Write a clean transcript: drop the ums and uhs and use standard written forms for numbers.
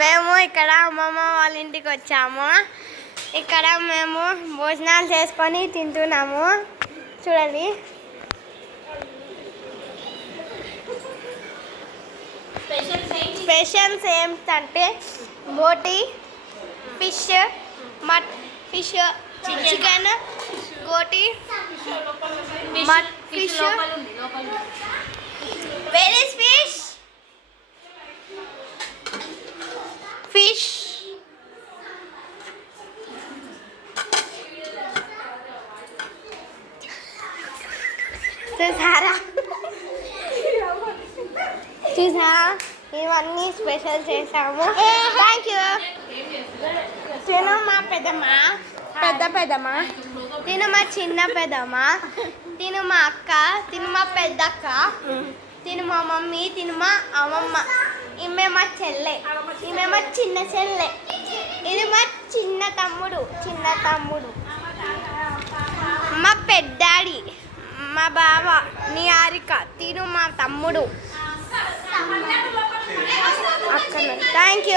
మేము ఇక్కడ అమ్మమ్మ వాళ్ళ ఇంటికి వచ్చాము. ఇక్కడ మేము భోజనాలు చేసుకొని తింటున్నాము. చూడండి. స్పెషల్స్ ఏంటంటే బోటి, ఫిష్, చికెన్, గోటి, fish. Where is fish? Fish. చూసారా ఇవన్నీ స్పెషల్ చేసాము. Thank you. తిను మా పెద్దమ్మ, పెద్దమ్మ, తిను మా చిన్న పెద్దమ్మ, తిను మా అక్క, తిను మా పెద్దక్క, తిను మా మమ్మీ, తిను మా అమ్మమ్మ. ఈమె మా చెల్లె, ఈమె మా చిన్న చెల్లె, ఇది మా చిన్న తమ్ముడు, మా పెద్దాడి, మా బావ నిహారిక, తిను మా తమ్ముడు. Thank you.